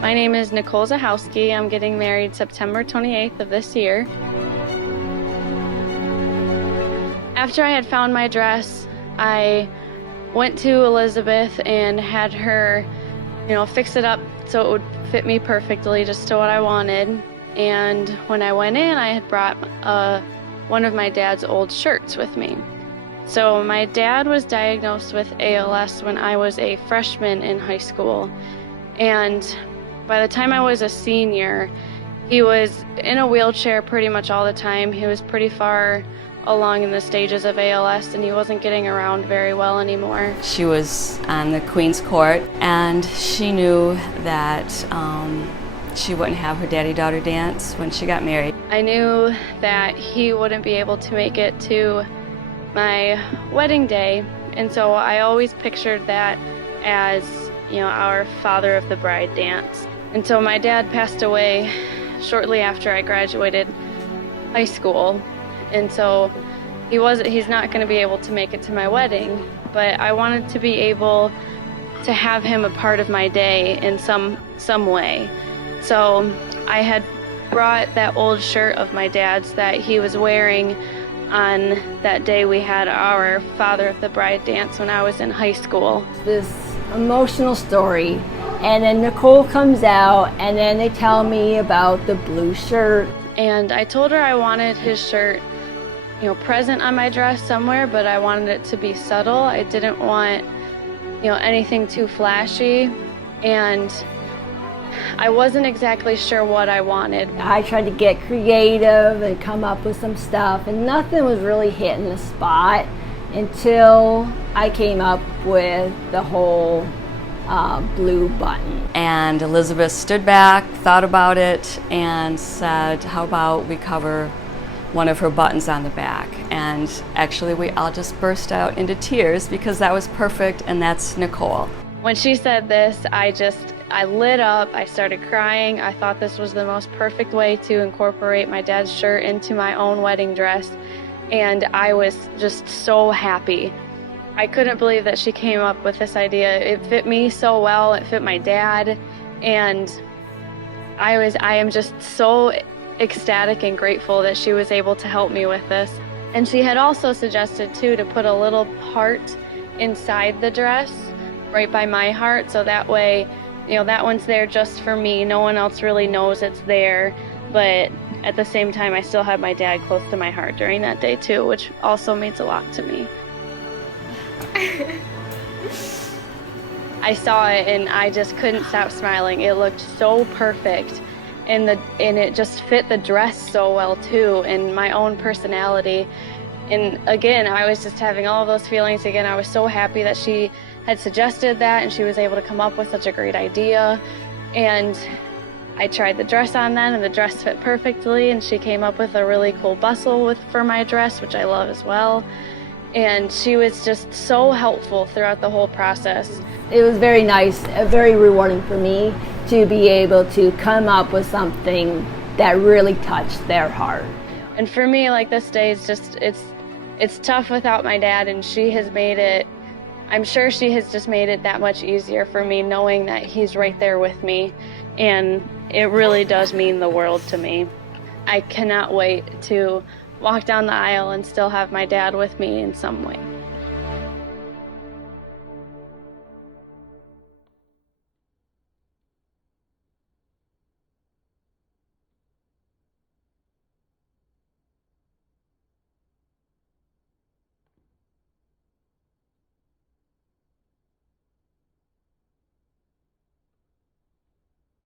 My name is Nicole Zahowski. I'm getting married September 28th of this year. After I had found my dress, I went to Elizabeth and had her, fix it up so it would fit me perfectly, just to what I wanted. And when I went in, I had brought one of my dad's old shirts with me. So my dad was diagnosed with ALS when I was a freshman in high school. And by the time I was a senior, he was in a wheelchair pretty much all the time. He was pretty far along in the stages of ALS, and he wasn't getting around very well anymore. She was on the Queen's Court, and she knew that she wouldn't have her daddy-daughter dance when she got married. I knew that he wouldn't be able to make it to my wedding day, and so I always pictured that as, our father of the bride dance. And so my dad passed away shortly after I graduated high school, and so he's not going to be able to make it to my wedding, but I wanted to be able to have him a part of my day in some way. So I had brought that old shirt of my dad's that he was wearing on that day we had our Father of the Bride dance when I was in high school. This emotional story, and then Nicole comes out, and then they tell me about the blue shirt. And I told her I wanted his shirt, present on my dress somewhere, but I wanted it to be subtle. I didn't want, anything too flashy, and I wasn't exactly sure what I wanted. I tried to get creative and come up with some stuff, and nothing was really hitting the spot until I came up with the whole blue button. And Elizabeth stood back, thought about it, and said, how about we cover one of her buttons on the back? And actually we all just burst out into tears because that was perfect, and that's Nicole. When she said this, I lit up, I started crying. I thought this was the most perfect way to incorporate my dad's shirt into my own wedding dress, and I was just so happy. I couldn't believe that she came up with this idea. It fit me so well, it fit my dad, and I am just so ecstatic and grateful that she was able to help me with this. And she had also suggested too to put a little heart inside the dress right by my heart, so that way, that one's there just for me. No one else really knows it's there, but at the same time, I still have my dad close to my heart during that day too, which also means a lot to me. I saw it and I just couldn't stop smiling. It looked so perfect, and it just fit the dress so well too, and my own personality. And again, I was just having all of those feelings again. I was so happy that she had suggested that and she was able to come up with such a great idea. And I tried the dress on then, and the dress fit perfectly, and she came up with a really cool bustle for my dress, which I love as well. And she was just so helpful throughout the whole process. It was very nice, very rewarding for me to be able to come up with something that really touched their heart. And for me, like, this day is just, it's tough without my dad, and she has made it, I'm sure she has just made it that much easier for me knowing that he's right there with me, and it really does mean the world to me. I cannot wait to walk down the aisle and still have my dad with me in some way.